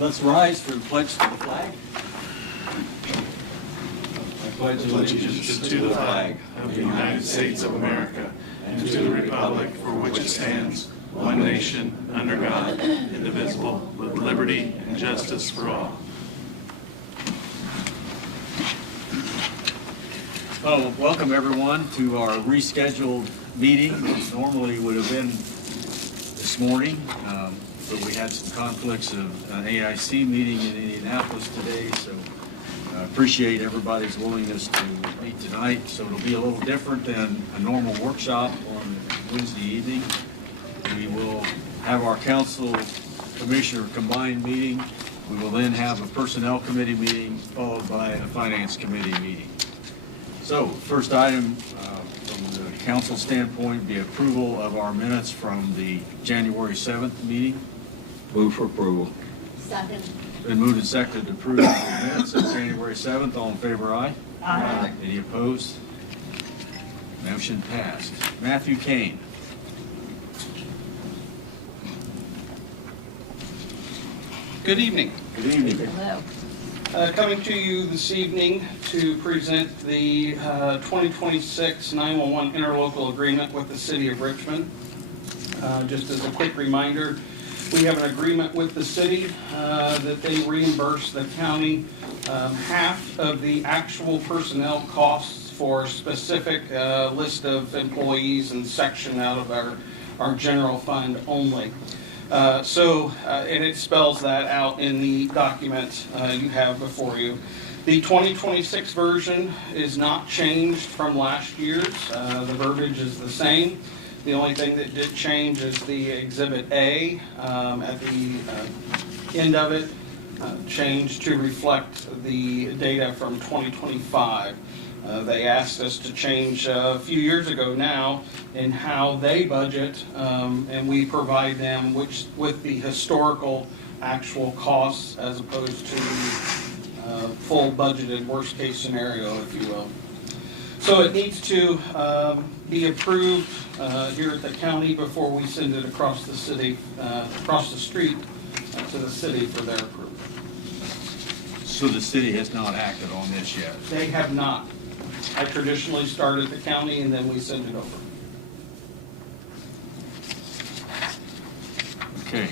Let's rise for the pledge to the flag. I pledge Allegiance to the flag of the United States of America and to the republic for which it stands, one nation, under God, indivisible, with liberty and justice for all. Well, welcome everyone to our rescheduled meeting, which normally would have been this morning, but we had some conflicts of an AIC meeting in Indianapolis today, so I appreciate everybody's willingness to meet tonight. So it'll be a little different than a normal workshop on Wednesday evening. We will have our council commissioner combined meeting. We will then have a personnel committee meeting followed by a finance committee meeting. So, first item from the council standpoint, the approval of our minutes from the January 7th meeting. Move for approval. Second. Been moved and seconded to approve the minutes of January 7th. All in favor, aye? Aye. Any opposed? Motion passed. Matthew Kane. Good evening. Good evening. Hello. Coming to you this evening to present the 2026 911 interlocal agreement with the City of Richmond. Just as a quick reminder, we have an agreement with the city that they reimburse the county half of the actual personnel costs for a specific list of employees and section out of our general fund only. And it spells that out in the document you have before you. The 2026 version is not changed from last year's. The verbiage is the same. The only thing that did change is the Exhibit A at the end of it, changed to reflect the data from 2025. They asked us to change a few years ago now in how they budget, and we provide them with the historical actual costs as opposed to full budgeted worst case scenario, if you will. So it needs to be approved here at the county before we send it across the city, across the street to the city for their approval. So the city has not acted on this yet? They have not. I traditionally start at the county and then we send it over. Okay.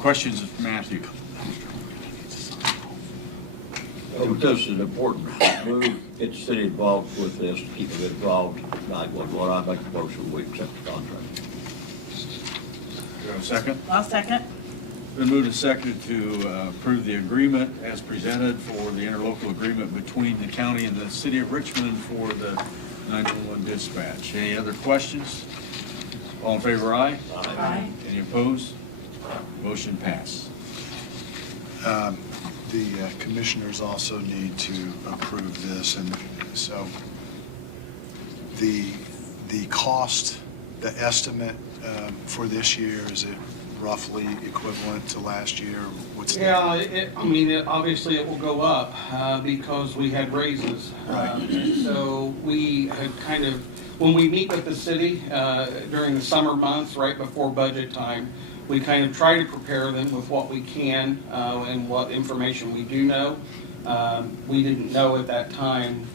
Questions of Matthew? This is an important move. Get the city involved with this, keep them involved. 911, I make a motion, we accept the contract. Do you have a second? I'll second. Been moved and seconded to approve the agreement as presented for the interlocal agreement between the county and the city of Richmond for the 911 dispatch. Any other questions? All in favor, aye? Aye. Any opposed? Motion passed. The commissioners also need to approve this, and so the cost, the estimate for this year, is it roughly equivalent to last year? What's the? Yeah, obviously it will go up because we had raises. Right. So we had kind of, when we meet with the city during the summer months, right before budget time, we kind of try to prepare them with what we can and what information we do know. We didn't know at that time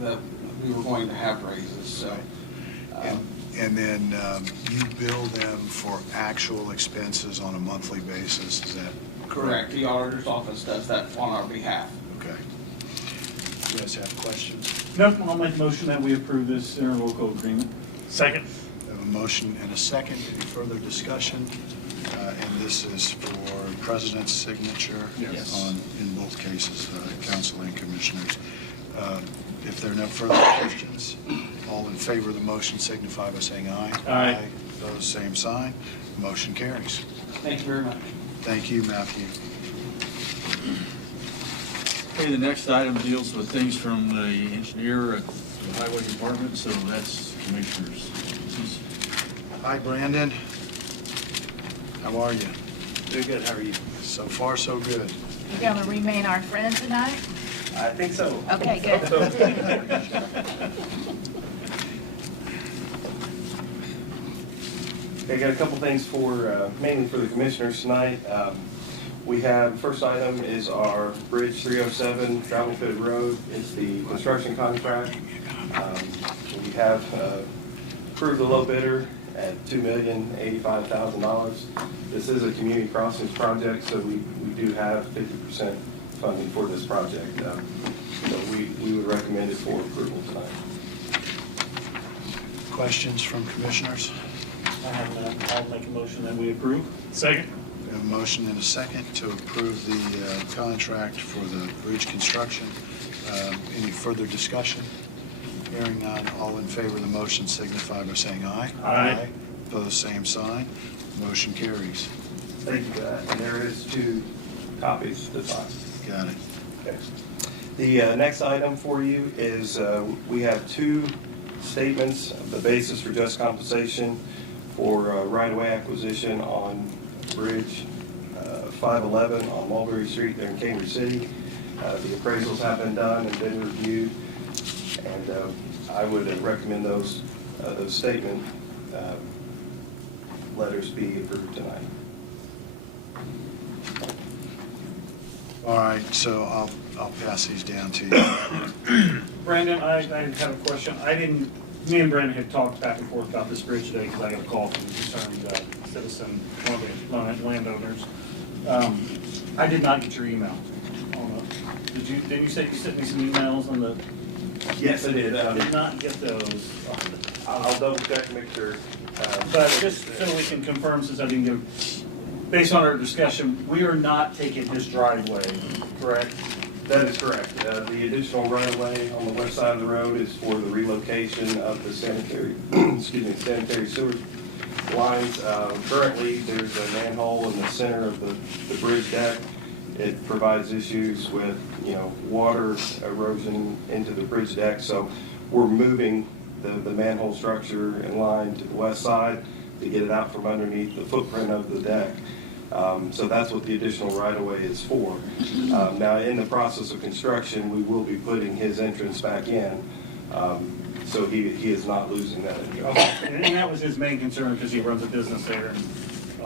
that we were going to have raises, so. And then you bill them for actual expenses on a monthly basis, is that Correct. The auditor's office does that on our behalf. okay? You guys have questions? Nope, I'll make a motion that we approve this interlocal agreement. Second. We have a motion and a second. Any further discussion? And this is for President's signature Yes. in both cases, council and commissioners. If there are no further questions, all in favor of the motion signify by saying aye. Aye. Those same sign. Motion carries. Thank you very much. Thank you, Matthew. Okay, the next item deals with things from the engineer at the highway department, so that's commissioners. Hi, Brandon. How are you? Doing good, how are you? So far, so good. You gonna remain our friend tonight? I think so. Okay, good. I got a couple things for, mainly for the commissioners tonight. We have, first item is our Bridge 307 Travel Pit Road. It's the construction contract. We have approved the low bidder at $2,085,000. This is a community crossings project, so we do have 50% funding for this project. So we would recommend it for approval tonight. Questions from commissioners? I have none. I'll make a motion that we approve. Second. We have a motion and a second to approve the contract for the bridge construction. Any further discussion? Hearing none, all in favor of the motion signify by saying aye. Aye. Opposed, same sign. Motion carries. Thank you for that. And there is 2 copies to sign. Got it. Okay. The next item for you is we have 2 statements of the basis for just compensation for right-of-way acquisition on Bridge 511 on Mulberry Street there in Cambridge City. The appraisals have been done and been reviewed, and I would recommend those statement letters be approved tonight. All right, so I'll pass these down to you. Brandon, I have a question. Me and Brandon had talked back and forth about this bridge today because I got a call from a concerned citizen, one of the landowners. I did not get your email. Didn't you say you sent me some emails on the? Yes, I did. Did not get those. I'll double check to make sure. But just so we can confirm, since I didn't give, based on our discussion, we are not taking his driveway, correct? That is correct. The additional right-of-way on the west side of the road is for the relocation of the sanitary, sanitary sewer lines. Currently, there's a manhole in the center of the bridge deck. It provides issues with, water erosion into the bridge deck. So we're moving the manhole structure in line to the west side to get it out from underneath the footprint of the deck. So that's what the additional right-of-way is for. Now, in the process of construction, we will be putting his entrance back in, so he is not losing that entrance. And that was his main concern because he runs a business there.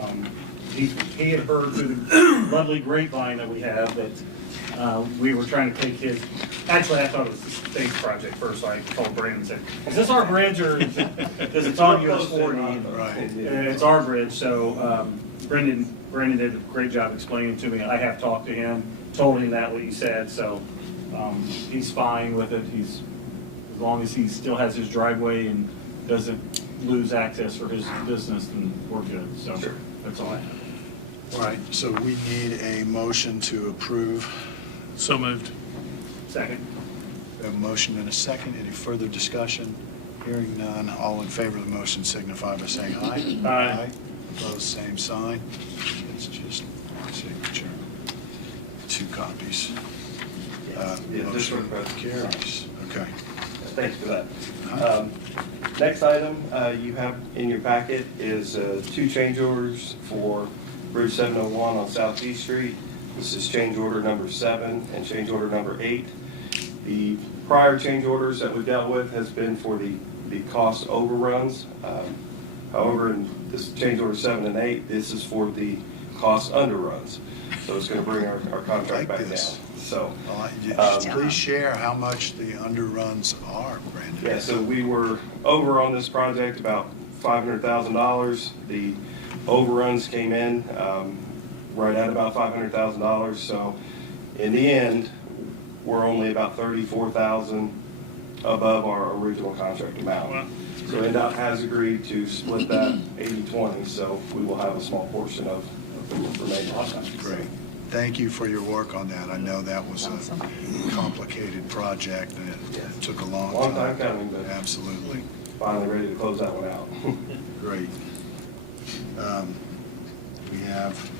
And he had heard through the lovely grapevine that we have that we were trying to take his, actually I thought it was the state project first, so I called Brandon and said, is this our bridge or is it, because it's on US 40? Right. It's our bridge, so Brandon did a great job explaining to me. I have talked to him, told him that what you said, so he's fine with it. As long as he still has his driveway and doesn't lose access for his business, then we're good. So Sure. That's all I have. All right, so we need a motion to approve. So moved. Second. We have a motion and a second. Any further discussion? Hearing none, all in favor of the motion signify by saying aye. Aye. Opposed, same sign. It's just signature. 2 copies. Yeah, this Motion one, carries. Okay. Thanks for that. Next item you have in your packet is 2 change orders for Bridge 701 on South G Street. This is change order number 7 and change order number 8. The prior change orders that we've dealt with has been for the cost overruns. However, in this change order 7 and 8, this is for the cost underruns. So it's going to bring our contract back down. So, Please share how much the underruns are, Brandon. yeah, so we were over on this project about $500,000. The overruns came in right at about $500,000. So in the end, we're only about $34,000 above our original contract amount. Wow. So NDOT has agreed to split that 80-20, so we will have a small portion of the remaining. Great. Thank you for your work on that. I know that was a complicated project and it took a long time. Long time coming, but Absolutely. finally ready to close that one out. Great. We have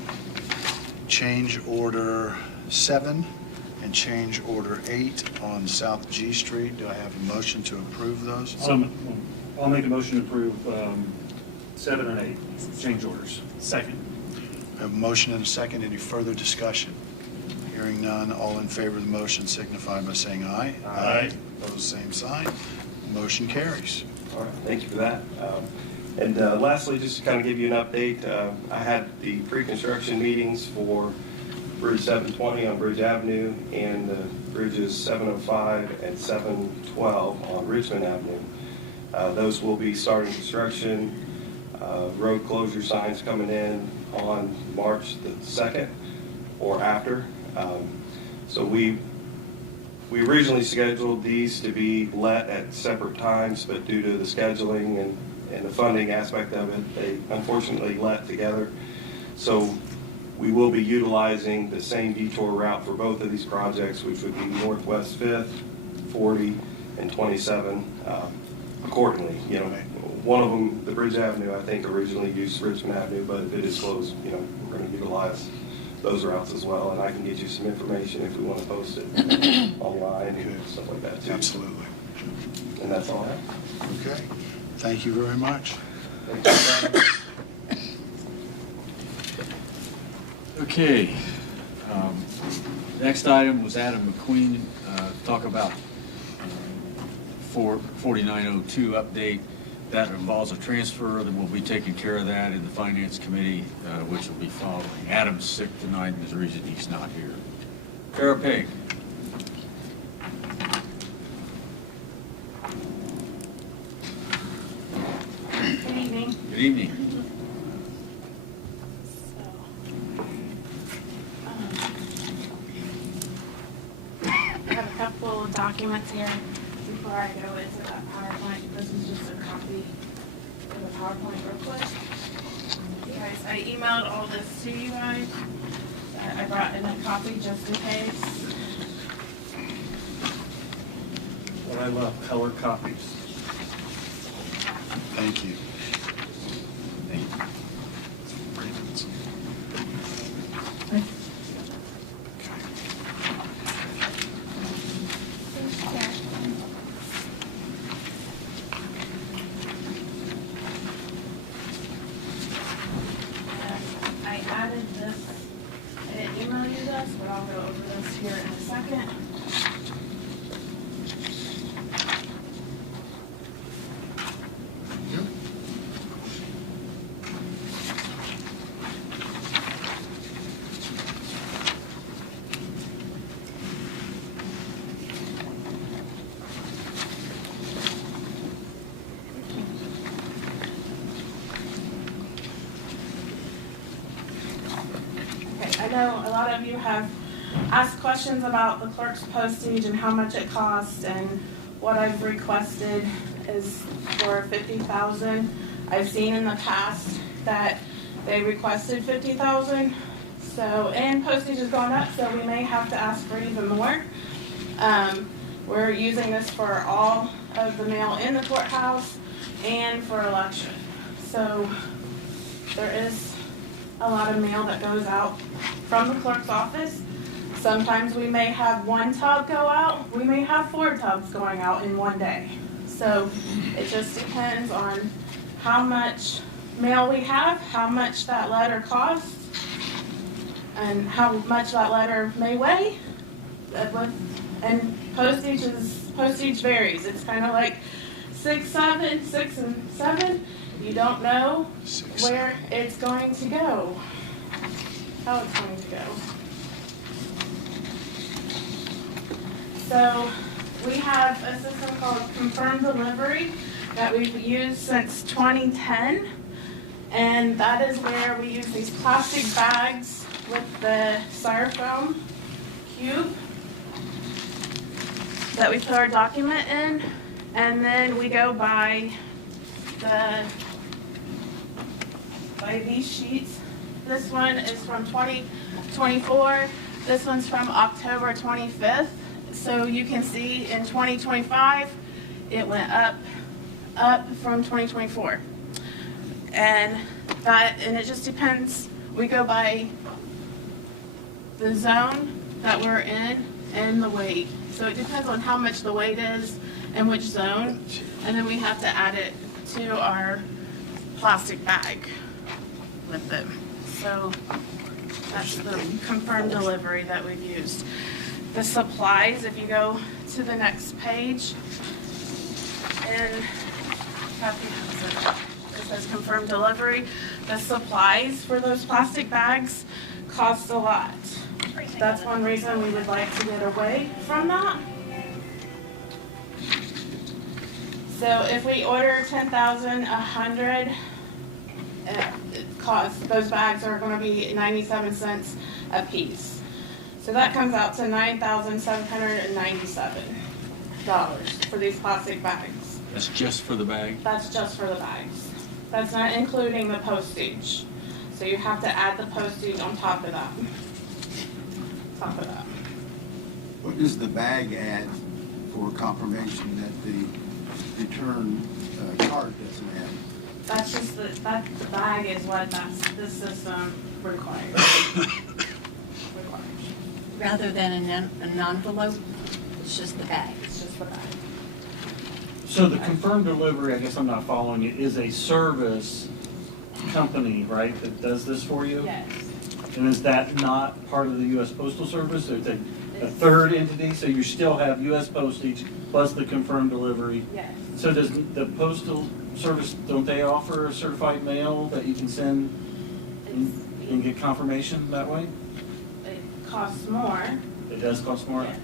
change order 7 and change order 8 on South G Street. Do I have a motion to approve those? I'll make a motion to approve 7 and 8 change orders. Second. I have a motion and a second. Any further discussion? Hearing none, all in favor of the motion signify by saying aye. Aye. Opposed, same sign. Motion carries. All right, thank you for that. And lastly, just to kind of give you an update, I had the pre-construction meetings for Bridge 720 on Bridge Avenue, and bridges 705 and 712 on Richmond Avenue. Those will be starting construction, road closure signs coming in on March the 2nd or after. So we originally scheduled these to be let at separate times, but due to the scheduling and the funding aspect of it, they unfortunately let together. So we will be utilizing the same detour route for both of these projects, which would be Northwest 5th, 40, and 27 accordingly. You know, one of them, the Bridge Avenue, I think originally used Richmond Avenue, but if it is closed, you know, we're going to utilize those routes as well. And I can get you some information if we want to post it online and stuff like that too. Absolutely. And that's all I have. Okay. Thank you very much. Thank you. Okay. Next item was Adam McQueen, talk about 4902 update. That involves a transfer, that we'll be taking care of that in the Finance Committee, which will be following. Adam's sick tonight, and there's a reason he's not here. Kara Pig. Good evening. Good evening. I have a couple of documents here before I go into that PowerPoint. This is just a copy of the PowerPoint real quick. You guys, I emailed all this to you guys. I brought in a copy just in case. What I love, color copies. Thank you. Thank you. Ravens. I added this, I didn't email you this, but I'll go over this here in a second. Okay, I know a lot of you have asked questions about the clerk's postage and how much it costs, and what I've requested is for $50,000. I've seen in the past that they requested $50,000, so, and postage has gone up, so we may have to ask for even more. We're using this for all of the mail in the courthouse and for election. So there is a lot of mail that goes out from the clerk's office. Sometimes we may have one tub go out, we may have 4 tubs going out in one day. So it just depends on how much mail we have, how much that letter costs, and how much that letter may weigh. And postage varies. It's kind of like 6 and 7. You don't know where it's going to go, how it's going to go. So we have a system called Confirmed Delivery that we've used since 2010. And that is where we use these plastic bags with the styrofoam cube that we put our document in. And then we go by these sheets. This one is from 2024. This one's from October 25th. So you can see in 2025, it went up from 2024. And it just depends. We go by the zone that we're in and the weight. So it depends on how much the weight is and which zone. And then we have to add it to our plastic bag with it. So that's the confirmed delivery that we've used. The supplies, if you go to the next page, and it says confirmed delivery, the supplies for those plastic bags cost a lot. that's one reason we would like to get away from that. So if we order 10,100, it costs, those bags are gonna be 97 cents a piece. So that comes out to $9,797 for these plastic bags. That's just for the bag? That's just for the bags. That's not including the postage. So you have to add the postage on top of that. What does the bag add for confirmation that the return card doesn't have? That's just the bag is what this system requires. Rather than an envelope, it's just the bag. It's just the bag. So the confirmed delivery, I guess I'm not following you, is a service company, right, that does this for you? Yes. And is that not part of the U.S. Postal Service? It's a third entity, so you still have U.S. postage plus the confirmed delivery? Yes. So does the Postal Service, don't they offer a certified mail that you can send and get confirmation that way? It costs more. It does cost more? Yes.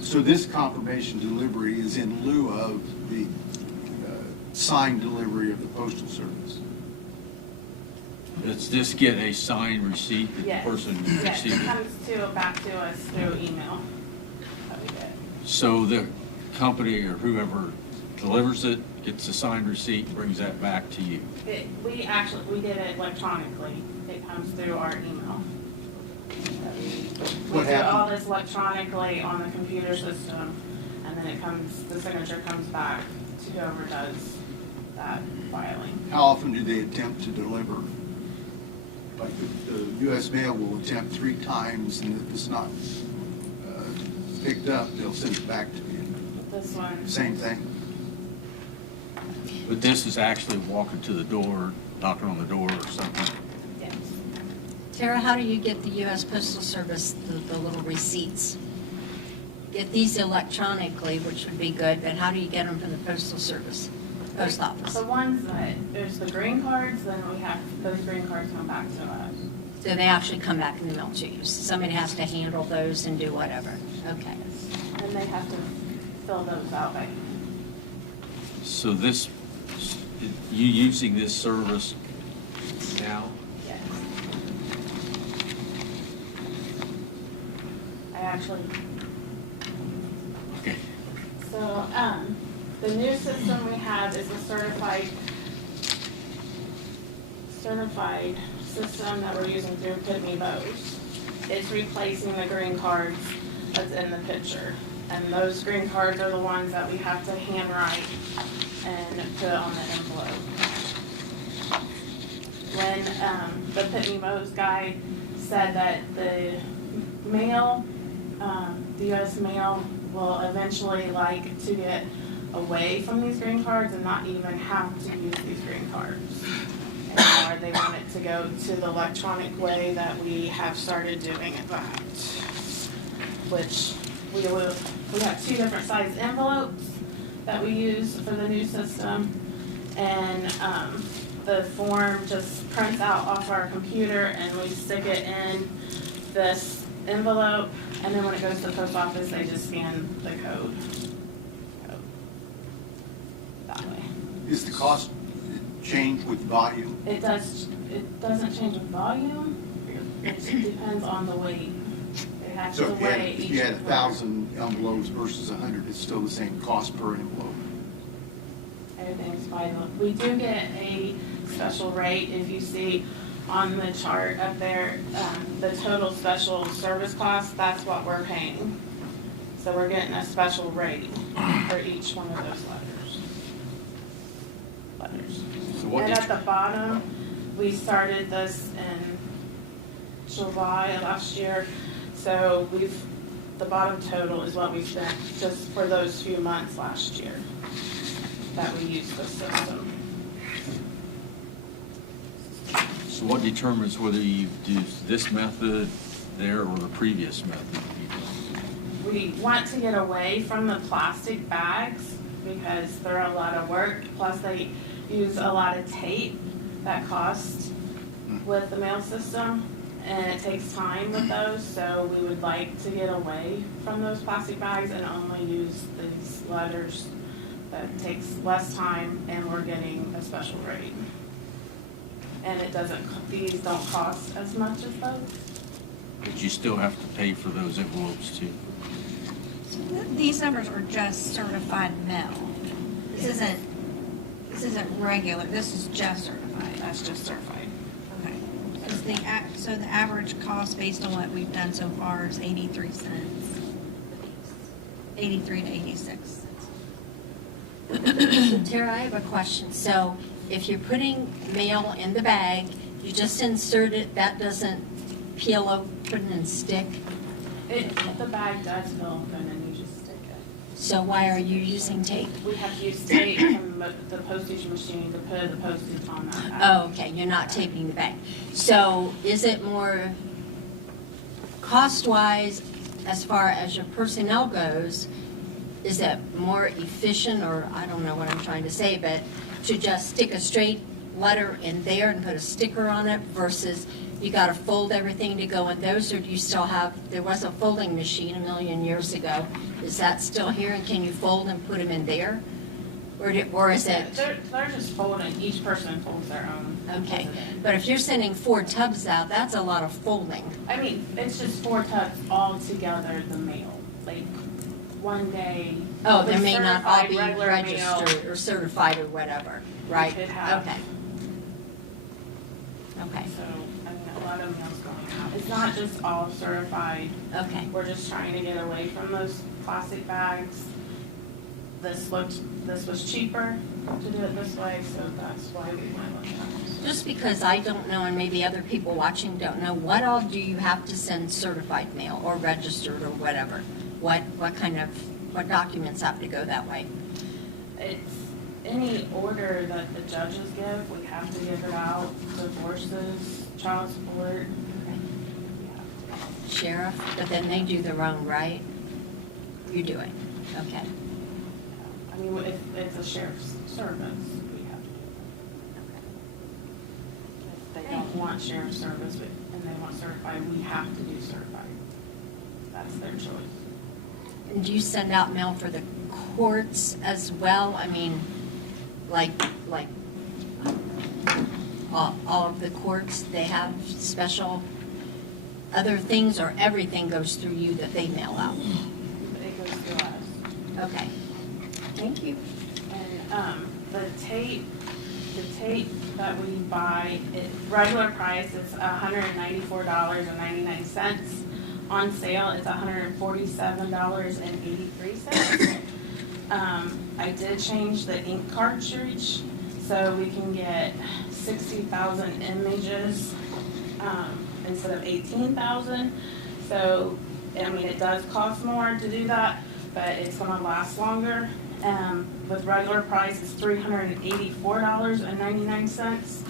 So this confirmation delivery is in lieu of the signed delivery of the Postal Service? Does this get a signed receipt that Yes. the person Yes, it received? comes back to us through email. That we get. So the company or whoever delivers it gets a signed receipt and brings that back to you? We did it electronically. It comes through our email. We What do all happened? this electronically on the computer system, and then the signature comes back to whoever does that filing. How often do they attempt to deliver? Like the U.S. Mail will attempt 3 times, and if it's not picked up, they'll send it back to you. This one, Same thing? But this is actually walking to the door, knocking on the door or something? yes. Tara, how do you get the U.S. Postal Service, the little receipts? Get these electronically, which would be good, but how do you get them from the Postal Service, Post Office? The ones that, there's the green cards, then we have, those green cards come back to us. So they actually come back in the mail to you? So somebody has to handle those and do whatever? Okay. And they have to fill those out by, So this, you using this service now? yes. I actually, Okay. so, the new system we have is a certified system that we're using through Pitney Bowes. It's replacing the green cards that's in the picture. And those green cards are the ones that we have to handwrite and put on the envelope. When the Pitney Bowes guy said that the mail, the U.S. mail will eventually like to get away from these green cards and not even have to use these green cards anymore. They want it to go to the electronic way that we have started doing it that, which we have 2 different size envelopes that we use for the new system, and the form just prints out off our computer and we stick it in this envelope, and then when it goes to the post office, they just scan the code. That way. Is the cost change with volume? It doesn't change with volume, it depends on the weight. It has So to if you had, weigh if each. you had 1,000 envelopes versus 100, it's still the same cost per envelope? Everything's by the, we do get a special rate. If you see on the chart up there, the total special service cost, that's what we're paying. So we're getting a special rate for each one of those letters. So what And did at the bottom, we started this in July of last year. So the bottom total is what we spent just for those few months last year that we used the system. So what determines whether you use this method there or the previous method? We want to get away from the plastic bags because they're a lot of work. Plus they use a lot of tape that costs with the mail system. and it takes time with those, so we would like to get away from those plastic bags and only use these letters that takes less time, and we're getting a special rate. And it doesn't, these don't cost as much as those. But you still have to pay for those envelopes too. These numbers are just certified mail. This isn't regular, this is just certified. That's just certified. Okay. So the average cost based on what we've done so far is 83 cents. 83 to 86 cents. Tara, I have a question. So if you're putting mail in the bag, you just insert it, that doesn't peel open and stick? The bag does fill open and you just stick it. So why are you using tape? We have to use tape from the postage machine to put the postage on that bag. Oh, okay, you're not taping the bag. So is it more cost-wise, as far as your personnel goes, is it more efficient, or I don't know what I'm trying to say, but to just stick a straight letter in there and put a sticker on it versus you got to fold everything to go in those, or do you still have, there was a folding machine a million years ago. Is that still here, and can you fold and put them in there? Or is it? They're just folding, each person folds their own. Okay, but if you're sending 4 tubs out, that's a lot of folding. I mean, it's just 4 tubs all together, the mail, like one day. Oh, they with may not all certified be regular mail, registered or certified or whatever, right? could have. Okay. Okay, So, I mean, a lot of mail's going out. It's not just all certified. okay. We're just trying to get away from those plastic bags. This was cheaper to do it this way, so that's why we went with that. Just because I don't know, and maybe other people watching don't know, what all do you have to send certified mail or registered or whatever? What documents have to go that way? It's any order that the judges give, we have to give it out. Divorces, child support. Sheriff, but then they do their own, right? You do it, okay. I mean, if it's a sheriff's service, we have to do it. If they don't want sheriff's service and they want certified, we have to do certified. That's their choice. And do you send out mail for the courts as well? I mean, like all of the courts, they have special other things, or everything goes through you that they mail out? It goes through us. Okay, thank you. And the tape that we buy, regular price is $194.99. On sale, it's $147.83. I did change the ink cartridge so we can get 60,000 images instead of 18,000. So, I mean, it does cost more to do that, but it's gonna last longer. With regular price, it's $384.99.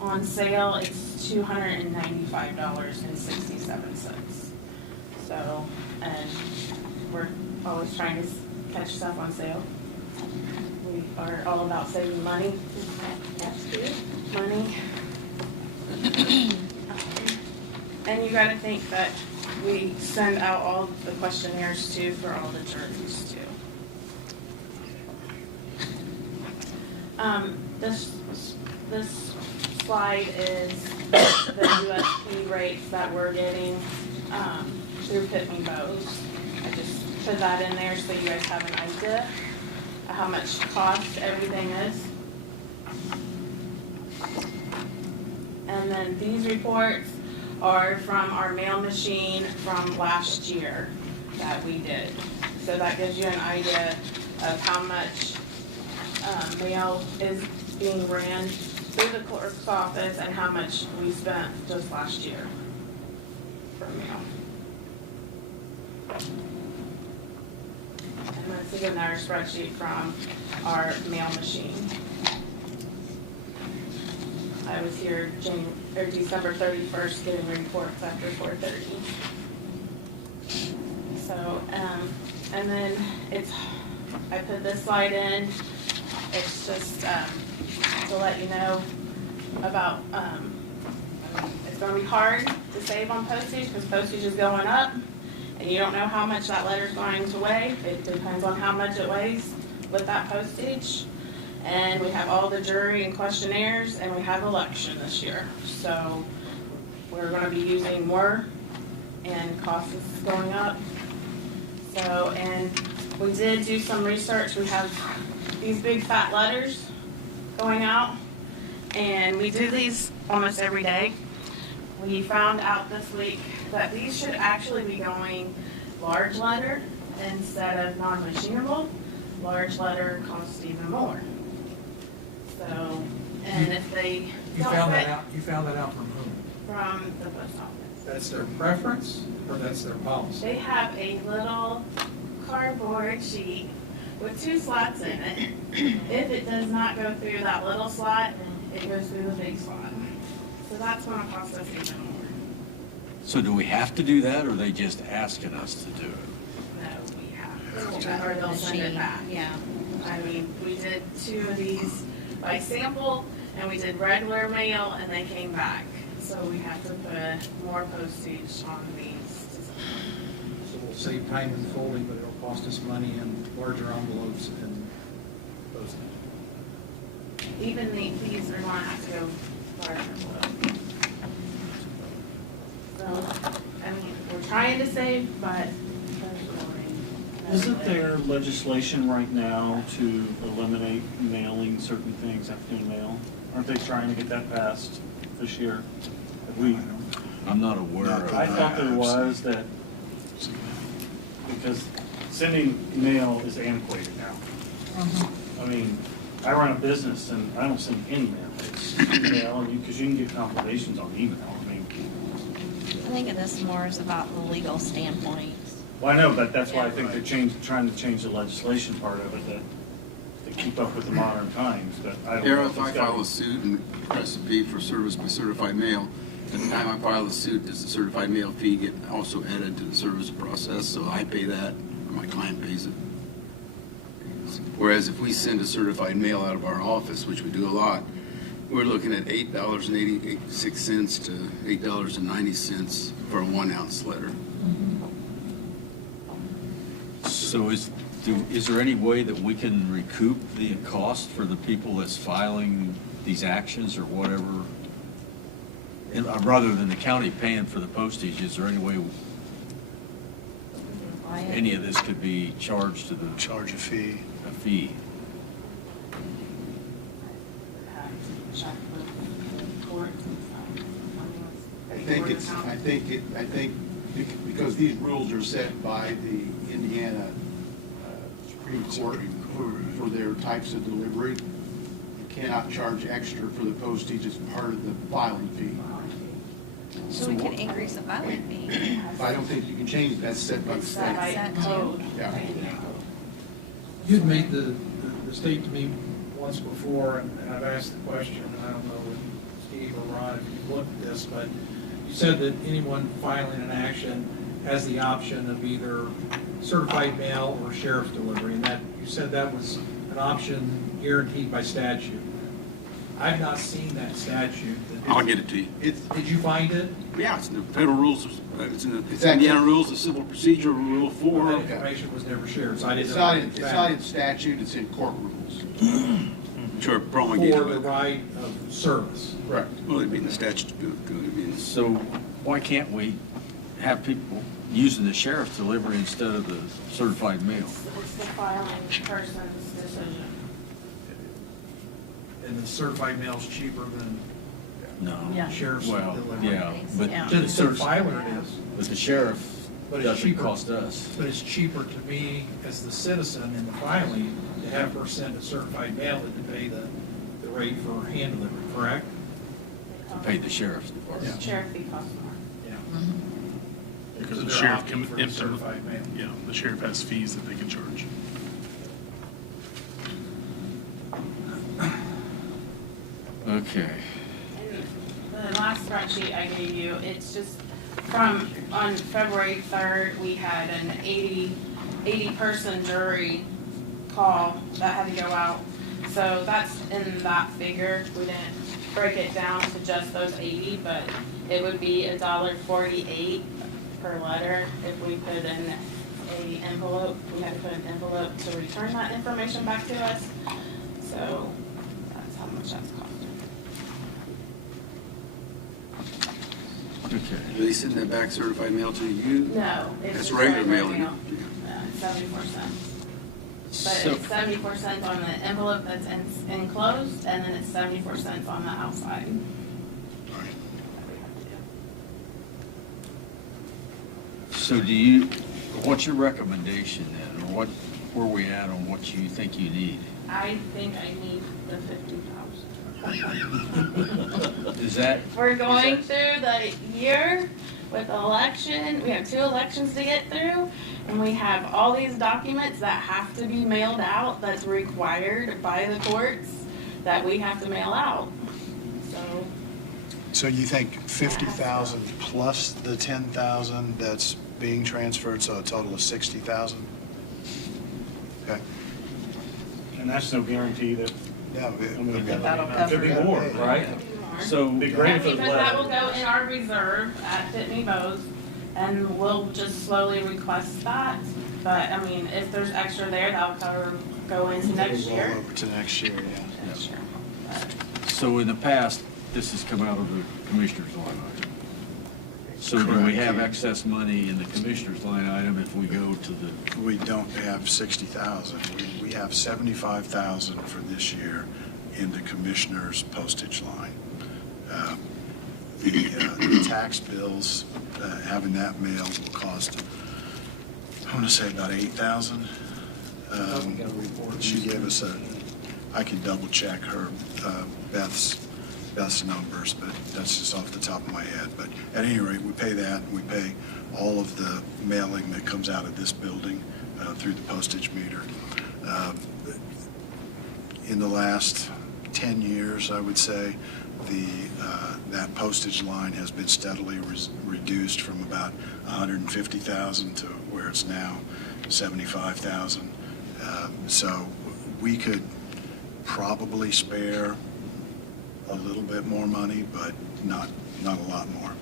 On sale, it's $295.67. So, and we're always trying to catch stuff on sale. We are all about saving money. That's good. Money. And you gotta think that we send out all the questionnaires too for all the juries too. This slide is the USP rates that we're getting through Pitney Bowes. I just put that in there so you guys have an idea of how much cost everything is. And then these reports are from our mail machine from last year that we did. So that gives you an idea of how much mail is being ran through the clerk's office and how much we spent just last year for mail. And that's again our spreadsheet from our mail machine. I was here December 31st getting reports after 4:30. So, and then I put this slide in. It's just to let you know about, it's gonna be hard to save on postage, because postage is going up, and you don't know how much that letter's going to weigh. It depends on how much it weighs with that postage. And we have all the jury and questionnaires, and we have election this year. So we're gonna be using more, and cost is going up. So, and we did do some research. We have these big fat letters going out, and we do these almost every day. We found out this week that these should actually be going large letter instead of non-machinable. Large letter costs even more. So, and if they You don't found that fit out, you found that out from whom? from the post office. That's their preference, or that's their policy? They have a little cardboard sheet with 2 slots in it. If it does not go through that little slot, it goes through the big slot. So that's gonna cost us even more. So do we have to do that, or are they just asking us to do it? No, we have, or they'll send it back. Yeah. I mean, we did 2 of these by sample, and we did regular mail, and they came back. So we have to put more postage on these. So we'll save time in folding, but it'll cost us money in larger envelopes and postage. Even these are gonna have to go larger. So, I mean, we're trying to save, but Isn't there legislation right now to eliminate mailing certain things, afternoon mail? Aren't they trying to get that passed this year? Have we, I'm not aware of I that. thought there was that, because sending mail is antiquated now. I mean, I run a business and I don't send any mail. It's email, because you can get compilations on email. I mean, I think of this more as about the legal standpoint. well, I know, but that's why I think they're trying to change the legislation part of it, that to keep up with the modern times, but I don't know. Here, if I it's gotta file be- a suit and request a fee for service by certified mail, at the time I file the suit, does the certified mail fee get also added to the service process? So I pay that, or my client pays it? Whereas if we send a certified mail out of our office, which we do a lot, we're looking at $8.86 to $8.90 for a 1-ounce letter. So is there any way that we can recoup the cost for the people that's filing these actions or whatever? And, rather than the county paying for the postage, is there any way any of this could be charged to the, Charge a fee. a fee? I think because these rules are set by the Indiana Supreme Court for their types of delivery, you cannot charge extra for the postage as part of the filing fee. So we can increase the filing fee. I don't think you can change that. That's set by the It's set by state. code. Yeah. You'd made the state to me once before, and I've asked the question, and I don't know if Steve or Ron, if you've looked at this, but you said that anyone filing an action has the option of either certified mail or sheriff's delivery, and that, you said that was an option guaranteed by statute. I've not seen that statute. I'll get it to you. Did you find it? Yeah, it's in the federal rules, it's in the It's actually- Indiana Rules of Civil Procedure, Rule That 4. information was never shared, so I didn't It's know. not if in, it it's was not in statute, it's in court rules. Sure, for promulgated. the right of service. Right. Well, it'd be in the statute, it'd be in the So why can't we have people using the sheriff's delivery instead of the certified mail? It's the filing person's decision. And the certified mail's cheaper than No. Yeah. sheriff's Well, delivery. yeah, but Yeah. To the filer it is, but the sheriff but it's doesn't cheaper. cost us. But it's cheaper to me as the citizen in the filing to have her send a certified mail than to pay the rate for hand delivery, correct? To pay the sheriff's department. Sheriff fee costs more. Yeah. Because So the they're sheriff opting can, for the if the, certified mail. yeah, the sheriff has fees that they can charge. Okay. And the last spreadsheet I gave you, it's just from, on February 3rd, we had an 80-person jury call that had to go out. So that's in that figure. We didn't break it down to just those 80, but it would be $1.48 per letter if we put in a envelope. We had to put an envelope to return that information back to us. So that's how much that's costing. Okay. Do they send that back certified mail to you? No, it's That's just regular mail. Yeah, it's 74 cents. But So- it's 74 cents on the envelope that's enclosed, and then it's 74 cents on the outside. So what's your recommendation then, or where we at on what you think you need? I think I need the 50,000. Is that? We're going through the year with election. We have 2 elections to get through, and we have all these documents that have to be mailed out, that's required by the courts, that we have to mail out. So you think 50,000 plus the 10,000 that's being transferred, so a total of 60,000? Okay. And that's no guarantee that, Yeah, I mean, That'll could be cover it. more, right? So, Be great if it was Because that will less. go in our reserve at Pitney Bowes, and we'll just slowly request that. But, I mean, if there's extra there, that'll go into next Roll year. over to next year, yeah. Next year. But so in the past, this has come out of the commissioner's line item. So do we Correct. have excess money in the commissioner's line item if we go to the, We don't have 60,000. We have 75,000 for this year in the commissioner's postage line. The tax bills, having that mailed will cost, I want to say about 8,000. She gave us I can double check her, Beth's numbers, but that's just off the top of my head. But at any rate, we pay that, and we pay all of the mailing that comes out of this building through the postage meter. In the last 10 years, I would say, that postage line has been steadily reduced from about 150,000 to where it's now 75,000. So we could probably spare a little bit more money, but not a lot more.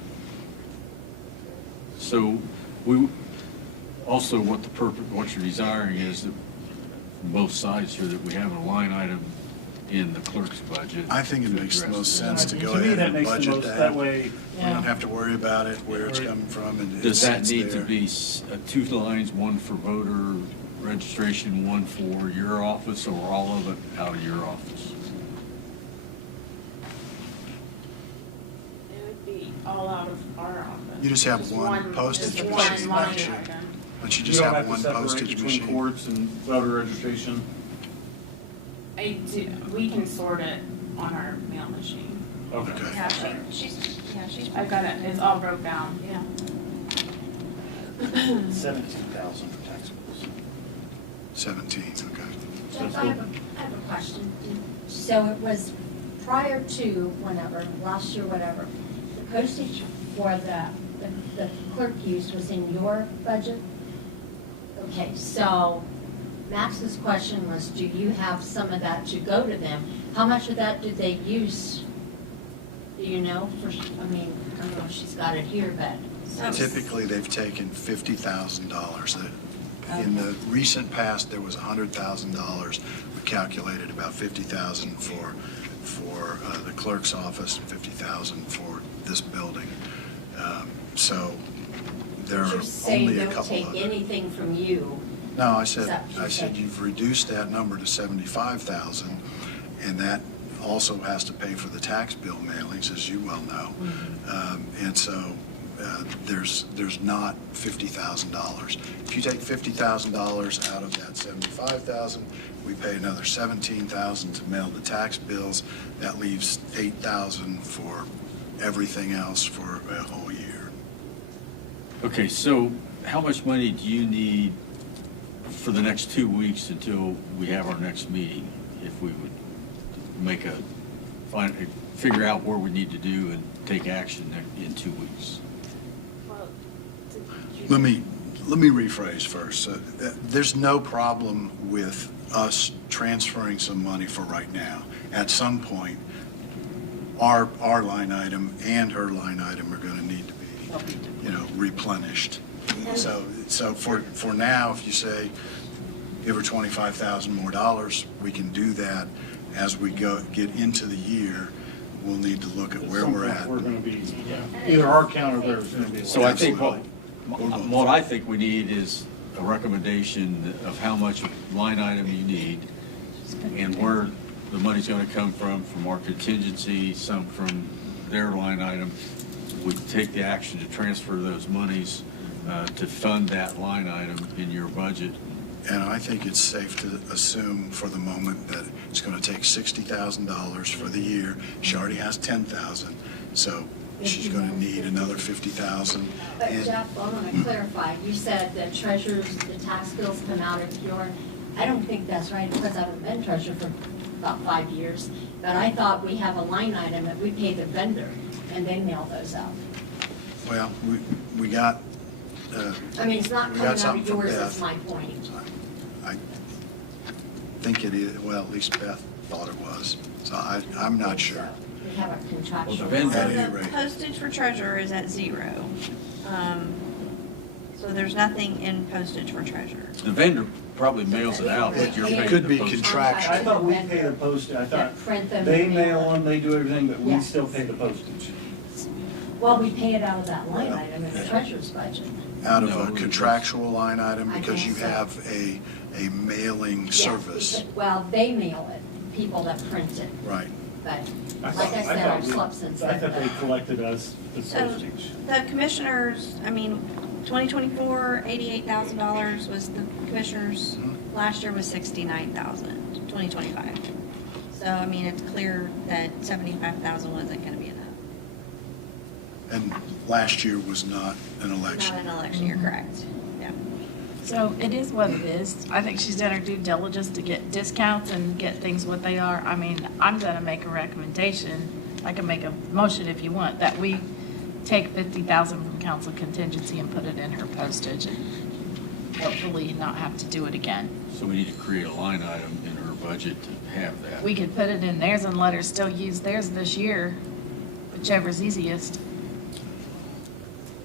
so also what what you're desiring is that from both sides here that we have a line item in the clerk's budget. I think it to makes the address most that. sense to go To me, ahead that and makes the budget most, that. that way, We don't have to worry about it, where it's coming from, and it Does that sits need to there. be 2 lines, one for voter registration, one for your office, or all of it out of your office? it would be all out of our office. You just have one postage just machine, one don't you? line item. But you you just don't have have to one separate postage between machine. courts and voter registration. I do, we can sort it on our mail machine. Okay. Okay. Yeah, she's, I've got it, it's all broke down. yeah. 17,000 for tax bills. 17, okay. Jeff, I have a question. So it was prior to whenever, last year, whatever, the postage for the clerk used was in your budget? Okay, so Max's question was, do you have some of that to go to them? How much of that did they use? Do you know? I don't know if she's got it here, but. Typically, they've taken $50,000. In the recent past, there was $100,000. We calculated about $50,000 for the clerk's office and $50,000 for this building. So there are You're saying only a they'll couple take of. anything from you? No, I Is that said, what you I said said? you've reduced that number to 75,000, and that also has to pay for the tax bill mailings, as you well know. And so there's not $50,000. If you take $50,000 out of that 75,000, we pay another 17,000 to mail the tax bills. That leaves 8,000 for everything else for a whole year. Okay, so how much money do you need for the next 2 weeks until we have our next meeting? If we would figure out where we need to do and take action in 2 weeks. Well, Let me rephrase first. There's no problem with us transferring some money for right now. At some point, our line item and her line item are gonna need to be, replenished. So for now, if you say, give her $25,000 more, we can do that. As we get into the year, we'll need to look at where we're at. We're gonna be, either our count or theirs is gonna be. So I think Absolutely. what I think we need is a recommendation of how much line item you need and where the money's gonna come from our contingency, some from their line item. We take the action to transfer those monies to fund that line item in your budget. And I think it's safe to assume for the moment that it's going to take $60,000 for the year. She already has $10,000, so she's going to need another $50,000. But Jeff, I want to clarify, you said that treasurers, the tax bills come out of your, I don't think that's right, because I haven't been treasurer for about 5 years, but I thought we have a line item that we pay the vendor, and they mail those out. Well, we got. I mean, it's not we coming got out something of from yours, Beth. that's my point. I think it is, well, at least Beth thought it was, so I'm not sure. We have a contractual. Well, the vendor- At any So the rate. postage for treasurer is at 0. So there's nothing in postage for treasurer. The vendor probably mails it out, but you're paying Could the be postage. contractual. I thought we pay the postage, I thought That print them they and mail mail them, they do everything, but we Yes. still pay the postage. Well, we pay it out of that line item in the treasurer's budget. Out of No, a contractual line item I because think you so. have a mailing Yes, service. because- Well, they mail it, people that print it, Right. but I like I said, I've thought slept since I then. thought they collected us the So postage. the commissioners, 2024, $88,000 was the commissioners. Mhm. Last year was 69,000, 2025. So, it's clear that 75,000 wasn't going to be enough. And last year was not an election. Not an election year, correct? Yeah. So it is what it is. I think she's done her due diligence to get discounts and get things what they are. I mean, I'm gonna make a recommendation, I can make a motion if you want, that we take 50,000 from council contingency and put it in her postage and hopefully not have to do it again. So we need to create a line item in her budget to have that. We could put it in theirs and let her still use theirs this year, whichever's easiest.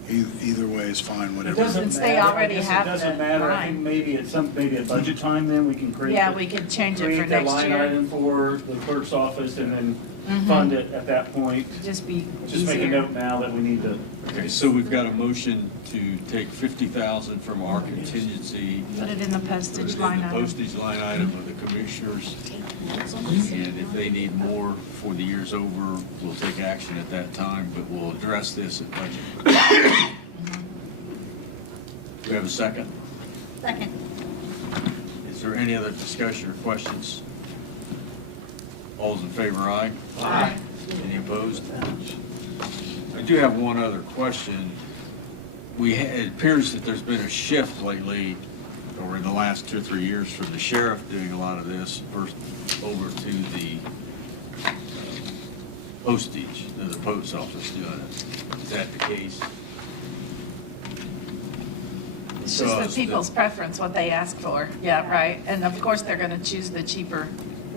Either way is fine, It whatever. doesn't Since they matter. already I guess have It doesn't the matter, I think line. maybe at budget time then, we can create. Yeah, the- we could change it for create that next line year. item for the clerk's office and then Mhm. fund it at that point. Just be Just make a easier. note now that we need to. Okay, so we've got a motion to take 50,000 from our contingency, Put it in the put postage it in line the item. postage line item of the commissioners. And if they need more before the year's over, we'll take action at that time, but we'll address this at budget. Do we have a second? Second. Is there any other discussion or questions? All's in favor, aye? Aye. Any opposed? I do have one other question. It appears that there's been a shift lately, or in the last 2 or 3 years, from the sheriff doing a lot of this first over to the postage, the post office doing it. Is that the case? It's just the people's preference, what they ask for. Yeah, right. And of course, they're gonna choose the cheaper.